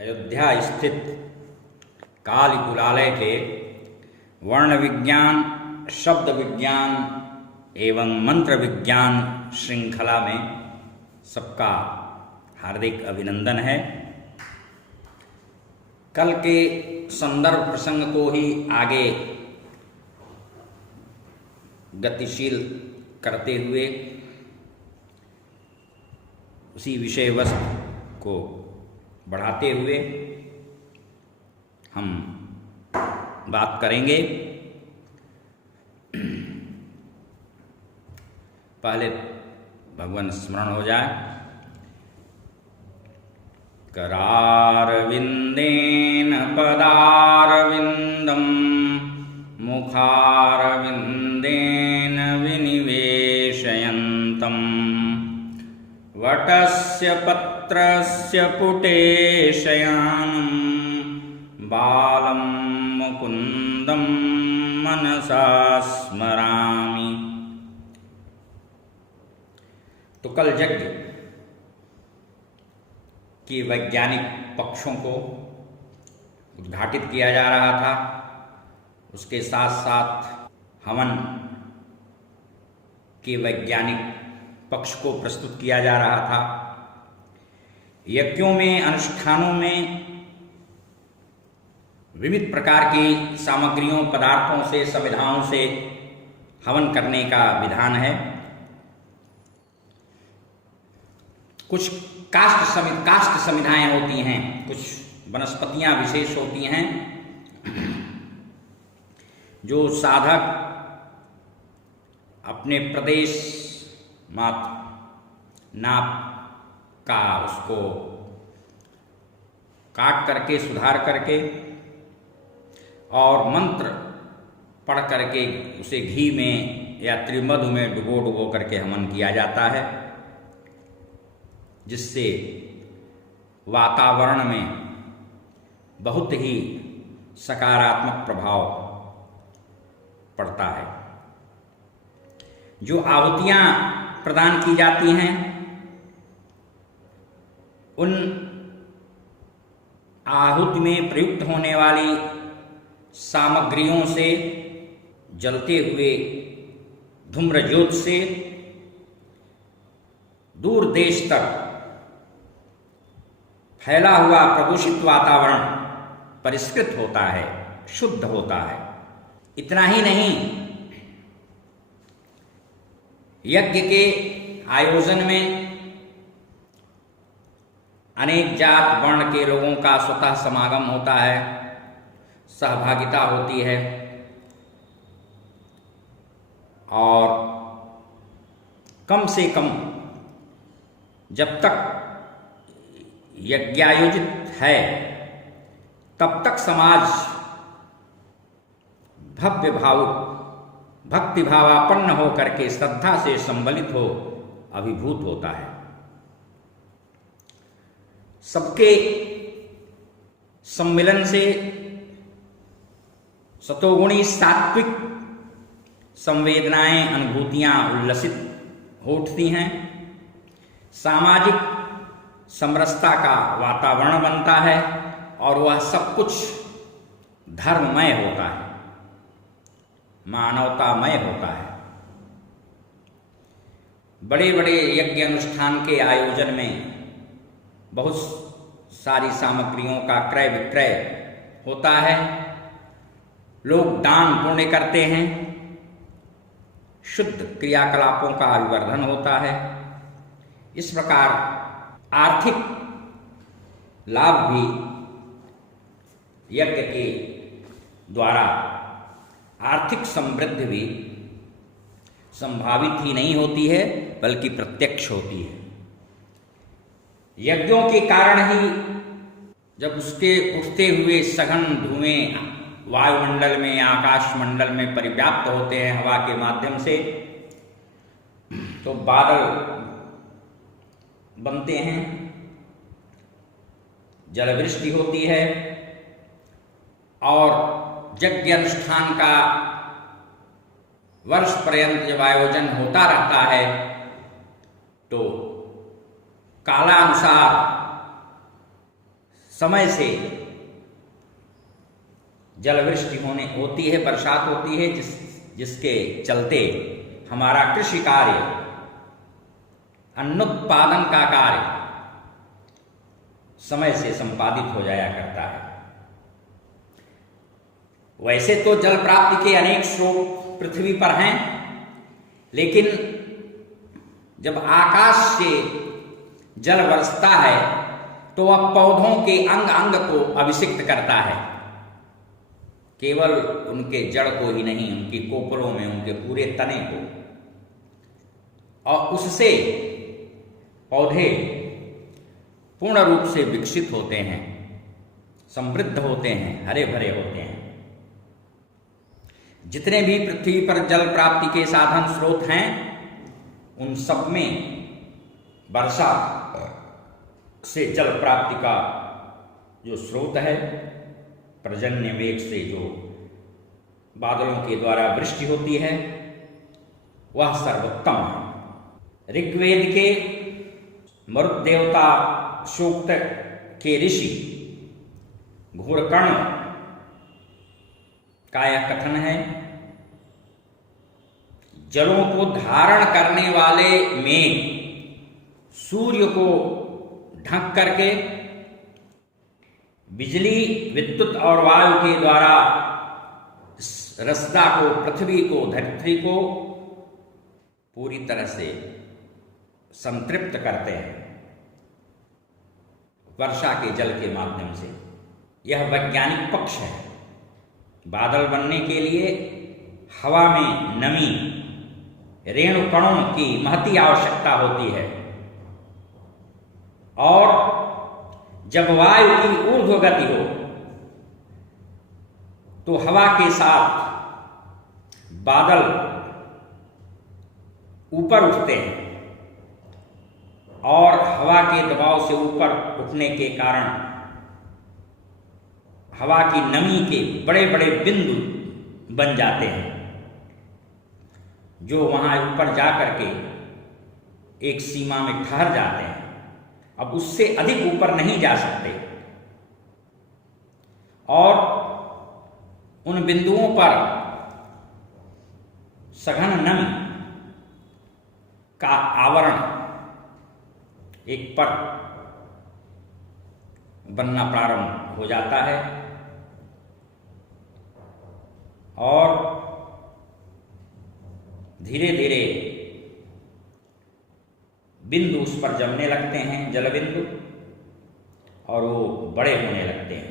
अयोध्या स्थित कालिकुलालय के वर्ण विज्ञान, शब्द विज्ञान एवं मंत्र विज्ञान श्रृंखला में सबका हार्दिक अभिनंदन है। कल के संदर्भ प्रसंग को ही आगे गतिशील करते हुए उसी विषय वस्तु को बढ़ाते हुए हम बात करेंगे। पहले भगवान स्मरण हो जाए। करारविंदेन पदारविंदम मुखारविंदेन विनिवेशयन्तम वटस्य पत्रस्य पुटे शयानं बालं मुकुन्दं मनसा स्मरामि। तो कल यज्ञ के वैज्ञानिक पक्षों को उद्घाटित किया जा रहा था, उसके साथ साथ हवन के वैज्ञानिक पक्ष को प्रस्तुत किया जा रहा था। यज्ञों में, अनुष्ठानों में विविध प्रकार की सामग्रियों, पदार्थों से, संविधाओं से हवन करने का विधान है। कुछ काष्ठ समिधाएं होती हैं, कुछ वनस्पतियां विशेष होती हैं जो साधक अपने प्रदेश मात्र नाप का उसको काट करके, सुधार करके और मंत्र पढ़ करके उसे घी में या त्रिमधु में डुबो करके हवन किया जाता है, जिससे वातावरण में बहुत ही सकारात्मक प्रभाव पड़ता है। जो आहुतियां प्रदान की जाती हैं, उन आहुति में प्रयुक्त होने वाली सामग्रियों से, जलते हुए धूम्र ज्योत से दूर देश तक फैला हुआ प्रदूषित वातावरण परिष्कृत होता है, शुद्ध होता है। इतना ही नहीं, यज्ञ के आयोजन में अनेक जात वर्ण के लोगों का स्वतः समागम होता है, सहभागिता होती है और कम से कम जब तक यज्ञायोजित है तब तक समाज भव्य भावुक, भक्ति भावापन्न हो करके श्रद्धा से संबलित हो, अभिभूत होता है। सबके सम्मिलन से सतोगुणी सात्विक संवेदनाएं, अनुभूतियां उल्लसित हो उठती हैं। सामाजिक समरसता का वातावरण बनता है और वह सब कुछ धर्ममय होता है, मानवतामय होता है। बड़े बड़े यज्ञ अनुष्ठान के आयोजन में बहुत सारी सामग्रियों का क्रय विक्रय होता है। लोग दान पुण्य करते हैं, शुद्ध क्रियाकलापों का अभिवर्धन होता है। इस प्रकार आर्थिक लाभ भी यज्ञ के द्वारा, आर्थिक समृद्धि भी संभावित ही नहीं होती है बल्कि प्रत्यक्ष होती है। यज्ञों के कारण ही जब उसके उठते हुए सघन धुएं वायुमंडल में, आकाशमंडल में परिव्याप्त होते हैं हवा के माध्यम से, तो बादल बनते हैं, जलवृष्टि होती है और यज्ञ अनुष्ठान का वर्ष पर्यंत जब आयोजन होता रहता है तो कालानुसार समय से जलवृष्टि होती है, बरसात होती है, जिसके चलते हमारा कृषि कार्य, अन्नोत्पादन का कार्य समय से संपादित हो जाया करता है। वैसे तो जल प्राप्ति के अनेक स्रोत पृथ्वी पर हैं, लेकिन जब आकाश से जल बरसता है तो वह पौधों के अंग अंग को अभिषिक्त करता है, केवल उनके जड़ को ही नहीं, उनकी कोपलों में, उनके पूरे तने को, और उससे पौधे पूर्ण रूप से विकसित होते हैं, समृद्ध होते हैं, हरे भरे होते हैं। जितने भी पृथ्वी पर जल प्राप्ति के साधन स्रोत हैं, उन सब में वर्षा से जल प्राप्ति का जो स्रोत है, पर्जन्य वेग से जो बादलों के द्वारा वृष्टि होती है, वह सर्वोत्तम है। ऋग्वेद के मरुत देवता सूक्त के ऋषि घूरकर्ण का यह कथन है, जलों को धारण करने वाले मेघ सूर्य को ढक करके बिजली, विद्युत और वायु के द्वारा रसदा को, पृथ्वी को, धरती को पूरी तरह से संतृप्त करते हैं वर्षा के जल के माध्यम से। यह वैज्ञानिक पक्ष है। बादल बनने के लिए हवा में नमी, रेणुकणों की महती आवश्यकता होती है, और जब वायु की ऊर्ध्व गति हो तो हवा के साथ बादल ऊपर उठते हैं, और हवा के दबाव से ऊपर उठने के कारण हवा की नमी के बड़े बड़े बिंदु बन जाते हैं, जो वहां ऊपर जाकर के एक सीमा में ठहर जाते हैं। अब उससे अधिक ऊपर नहीं जा सकते, और उन बिंदुओं पर सघन नमी का आवरण, एक परत बनना प्रारंभ हो जाता है, और धीरे धीरे बिंदु उस पर जमने लगते हैं, जल बिंदु, और वो बड़े होने लगते हैं।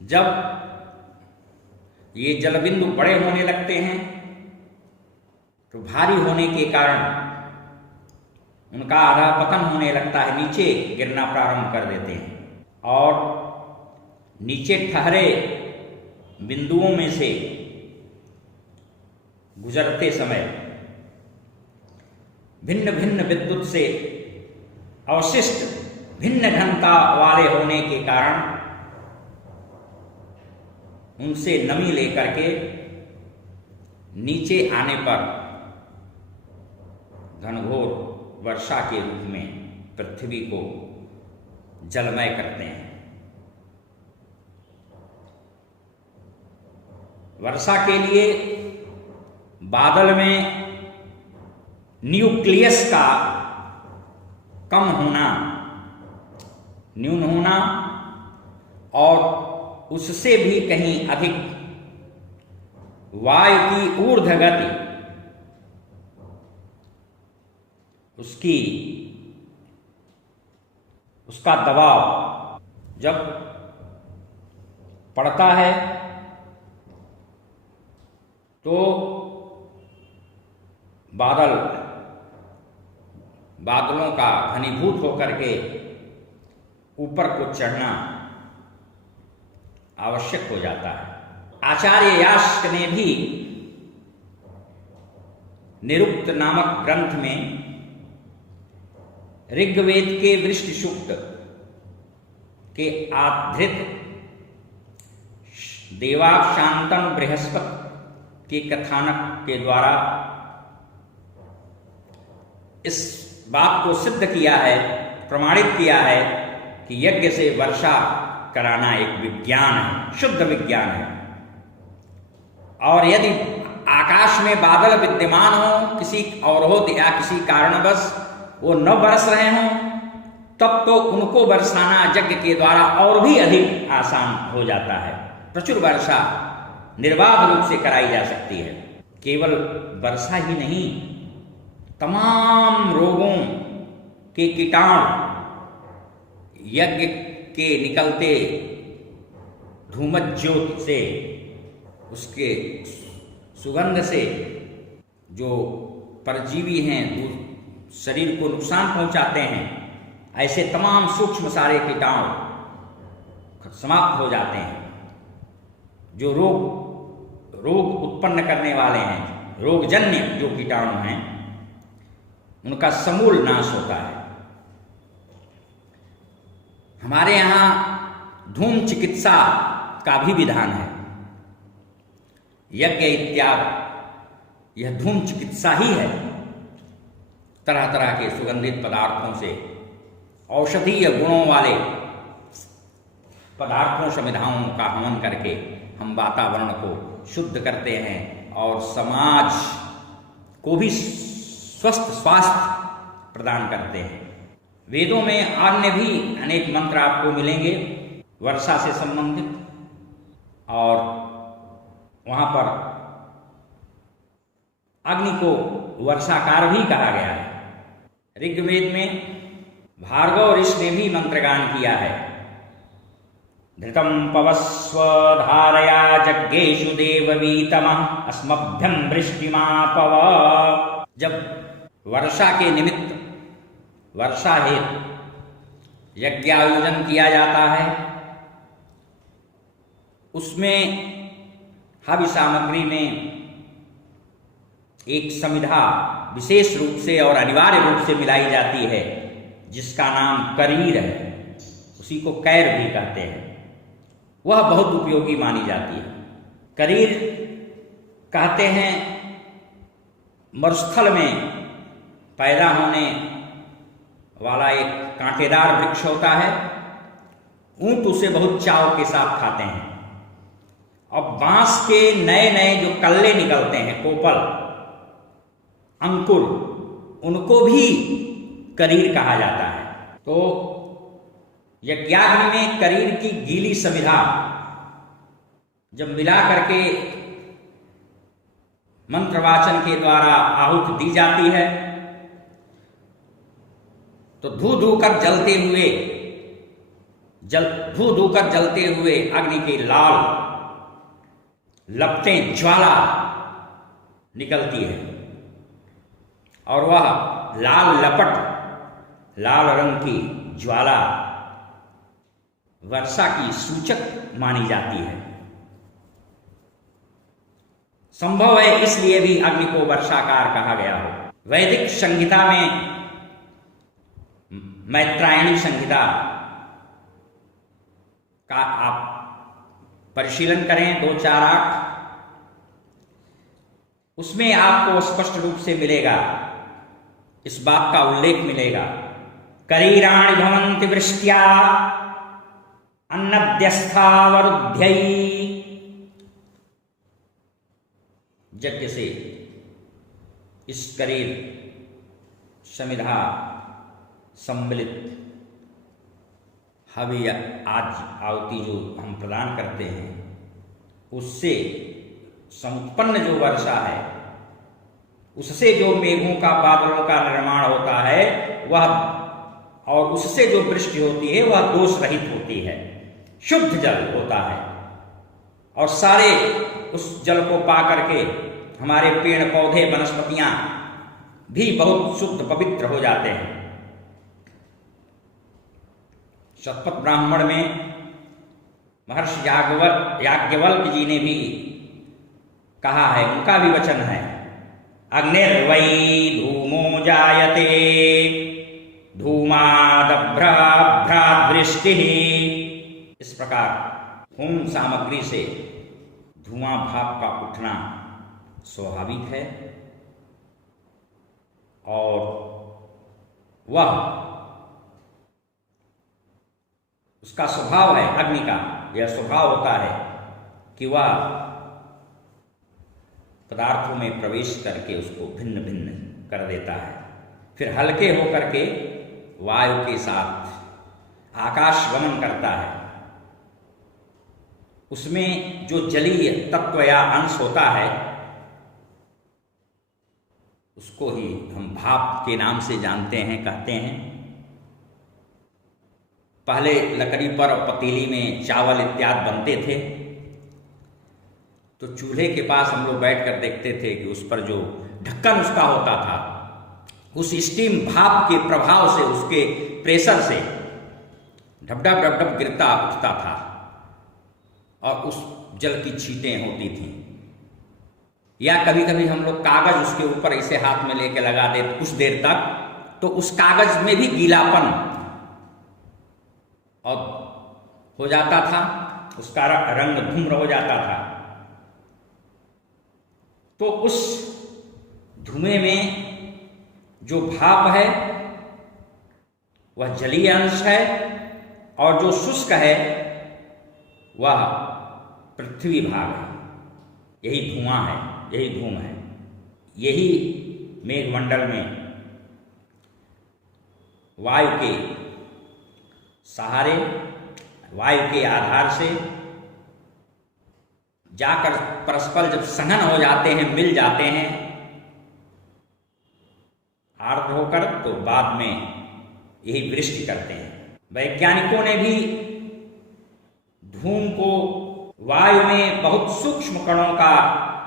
जब ये जल बिंदु बड़े होने लगते हैं तो भारी होने के कारण उनका आधा पतन होने लगता है, नीचे गिरना प्रारंभ कर देते हैं, और नीचे ठहरे बिंदुओं में से गुजरते समय भिन्न भिन्न विद्युत से अवशिष्ट भिन्न घनता वाले होने के कारण उनसे नमी लेकर के नीचे आने पर घनघोर वर्षा के रूप में पृथ्वी को जलमय करते हैं। वर्षा के लिए बादल में न्यूक्लियस का कम होना, न्यून होना, और उससे भी कहीं अधिक वायु की ऊर्ध्व गति, उसका दबाव जब पड़ता है तो बादलों का घनीभूत होकर के ऊपर को चढ़ना आवश्यक हो जाता है। आचार्य यास्क ने भी निरुक्त नामक ग्रंथ में ऋग्वेद के वृष्टि सूक्त के आधृत देवाशांतन बृहस्पति के कथानक के द्वारा इस बात को सिद्ध किया है, प्रमाणित किया है कि यज्ञ से वर्षा कराना एक विज्ञान है, शुद्ध विज्ञान है। और यदि आकाश में बादल विद्यमान हो किसी अवरोध या किसी कारणवश वो न बरस रहे हों, तब तो उनको बरसाना यज्ञ के द्वारा और भी अधिक आसान हो जाता है। प्रचुर वर्षा निर्बाध रूप से कराई जा सकती है। केवल वर्षा ही नहीं, तमाम रोगों के कीटाणु यज्ञ के निकलते धूमत ज्योति से, उसके सुगंध से जो परजीवी हैं, शरीर को नुकसान पहुंचाते हैं, ऐसे तमाम सूक्ष्म सारे कीटाणु समाप्त हो जाते हैं। जो रोग उत्पन्न करने वाले हैं, रोगजन्य जो कीटाणु हैं, उनका समूल नाश होता है। हमारे यहाँ धूम चिकित्सा का भी विधान है। यज्ञ इत्यादि यह धूम चिकित्सा ही है। तरह तरह के सुगंधित पदार्थों से, औषधीय गुणों वाले पदार्थों समिधाओं का हवन करके हम वातावरण को शुद्ध करते हैं और समाज को भी स्वस्थ स्वास्थ्य प्रदान करते हैं। वेदों में अन्य भी अनेक मंत्र आपको मिलेंगे वर्षा से संबंधित, और वहां पर अग्नि को वर्षाकार भी कहा गया है। ऋग्वेद में भार्गव ऋषि ने भी मंत्रगान किया है। धृतम पवस्व धारया यज्ञेषु देववीतमः अस्मभ्यं वृष्टिमापव। जब वर्षा के निमित्त, वर्षा हेतु यज्ञ आयोजन किया जाता है, उसमें हवि सामग्री में एक समिधा विशेष रूप से और अनिवार्य रूप से मिलाई जाती है, जिसका नाम करीर है। उसी को कैर भी कहते हैं। वह बहुत उपयोगी मानी जाती है। करीर कहते हैं मरुस्थल में पैदा होने वाला एक कांटेदार वृक्ष होता है। ऊंट उसे बहुत चाव के साथ खाते हैं। अब बांस के नए नए जो कल्ले निकलते हैं, कोपल, अंकुर, उनको भी करीर कहा जाता है। तो यज्ञाग्नि में करीर की गीली समिधा जब मिला करके मंत्रवाचन के द्वारा आहुति दी जाती है, तो धू धू कर जलते हुए अग्नि के लाल लपटें, ज्वाला निकलती है, और वह लाल लपट, लाल रंग की ज्वाला वर्षा की सूचक मानी जाती है। संभव है इसलिए भी अग्नि को वर्षाकार कहा गया हो। वैदिक संहिता में, मैत्रायणी संहिता का आप परिशीलन करें 248, उसमें आपको स्पष्ट रूप से मिलेगा, इस बात का उल्लेख मिलेगा, करीराणि भवन्ति वृष्ट्या अन्नद्यस्थावरुद्ध्यै। यज्ञ से इस करीर समिधा सम्मिलित हवि आज आहुति जो हम प्रदान करते हैं, उससे संपन्न जो वर्षा है, उससे जो मेघों का, बादलों का निर्माण होता है वह, और उससे जो वृष्टि होती है वह दोष रहित होती है, शुद्ध जल होता है। और सारे उस जल को पा करके हमारे पेड़ पौधे वनस्पतियां भी बहुत शुद्ध पवित्र हो जाते हैं। शतपथ ब्राह्मण में महर्षि याज्ञवल्क्य जी ने भी कहा है, उनका भी वचन है, अग्निर्वै धूमो जायते धूमादभ्राभ्राद्वृष्टिः। इस प्रकार होम सामग्री से धुआं भाप का उठना स्वाभाविक है, और वह उसका स्वभाव है, अग्नि का यह स्वभाव होता है कि वह पदार्थों में प्रवेश करके उसको भिन्न भिन्न कर देता है, फिर हल्के होकर के वायु के साथ आकाश गमन करता है। उसमें जो जलीय तत्व या अंश होता है उसको ही हम भाप के नाम से जानते हैं, कहते हैं। पहले लकड़ी पर और पतीली में चावल इत्यादि बनते थे तो चूल्हे के पास हम लोग बैठ कर देखते थे कि उस पर जो ढक्कन उसका होता था, उस स्टीम भाप के प्रभाव से, उसके प्रेशर से ढपढप ढपढप गिरता उठता था और उस जल की छींटें होती थीं। या कभी कभी हम लोग कागज उसके ऊपर इसे हाथ में लेके लगा दे कुछ देर तक, तो उस कागज में भी गीलापन और हो जाता था, उसका रंग धूम्र हो जाता था। तो उस धुएं में जो भाप है वह जलीय अंश है और जो शुष्क है वह पृथ्वी भाग है। यही धुआं है, यही धूम है। यही मेघमंडल में वायु के सहारे, वायु के आधार से जाकर परस्पर जब संघन हो जाते हैं, मिल जाते हैं आर्द्र होकर, तो बाद में यही वृष्टि करते हैं। वैज्ञानिकों ने भी धूम को वायु में बहुत सूक्ष्म कणों का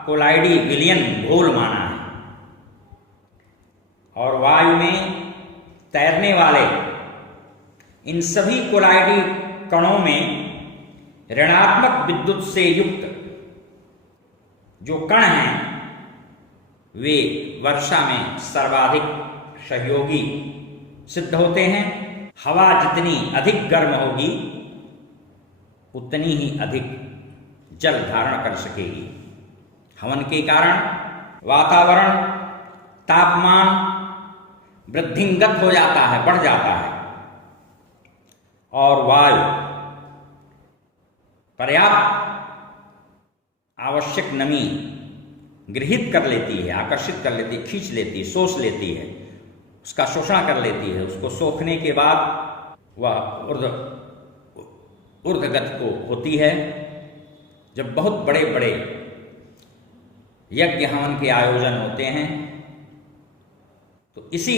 कोलाइडी विलयन घोल माना है और वायु में तैरने वाले इन सभी कोलाइडी कणों में ऋणात्मक विद्युत से युक्त जो कण हैं वे वर्षा में सर्वाधिक सहयोगी सिद्ध होते हैं। हवा जितनी अधिक गर्म होगी उतनी ही अधिक जल धारण कर सकेगी। हवन के कारण वातावरण तापमान वृद्धिंगत हो जाता है, बढ़ जाता है और वायु पर्याप्त आवश्यक नमी गृहीत कर लेती है, आकर्षित कर लेती है, खींच लेती है, सोख लेती है, उसका शोषण कर लेती है। उसको सोखने के बाद वह ऊर्ध्वगत को होती है। जब बहुत बड़े बड़े यज्ञ हवन के आयोजन होते हैं तो इसी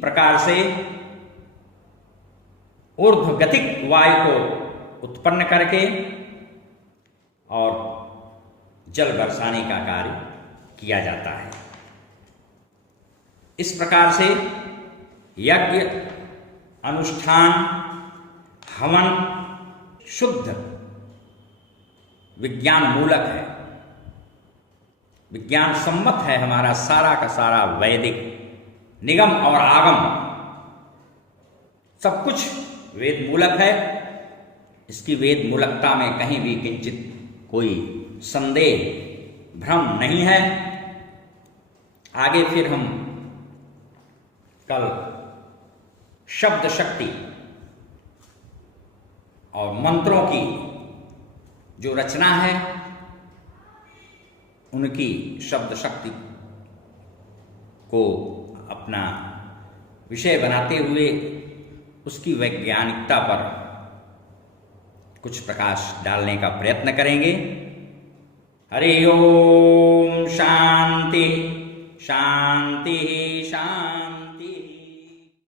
प्रकार से ऊर्ध्वगतिक वायु को उत्पन्न करके और जल बरसाने का कार्य किया जाता है। इस प्रकार से यज्ञ, अनुष्ठान, हवन शुद्ध विज्ञान मूलक है, विज्ञान सम्मत है। हमारा सारा का सारा वैदिक निगम और आगम सब कुछ वेद मूलक है। इसकी वेद मूलकता में कहीं भी किंचित कोई संदेह, भ्रम नहीं है। आगे फिर हम कल शब्द शक्ति और मंत्रों की जो रचना है उनकी शब्द शक्ति को अपना विषय बनाते हुए उसकी वैज्ञानिकता पर कुछ प्रकाश डालने का प्रयत्न करेंगे। हरि ओम। शांति शांति शांति।